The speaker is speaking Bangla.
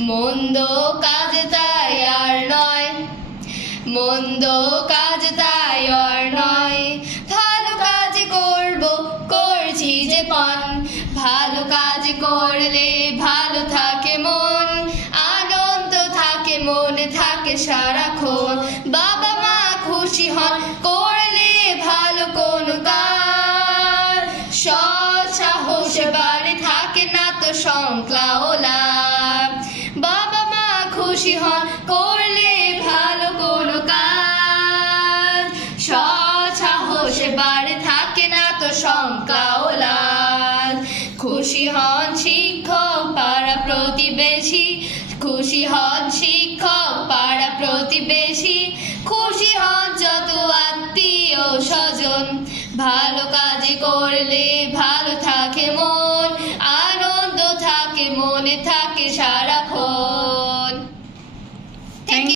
মন্দ কাজ তাই আর নয়। মন্দ কাজ তাই আর নয়। ভালো কাজ করব, করছি যে ভালো কাজ করলে ভালো থাকে মন। আনন্দ থাকে, মনে থাকে সারাক্ষণ। বাবা মা খুশি হন, করলে ভালো কোন কাজ। সৎ সাহস বাবা মা খুশি হন, করলে ভালো কোনো কাজ। থাকে না তো খুশি হন শিক্ষক, পাড়া প্রতিবেশী। খুশি হন শিক্ষক, পাড়া প্রতিবেশী। খুশি হন যত আত্মীয় স্বজন। ভালো কাজ করলে ভালো থাকে সারাক্ষণ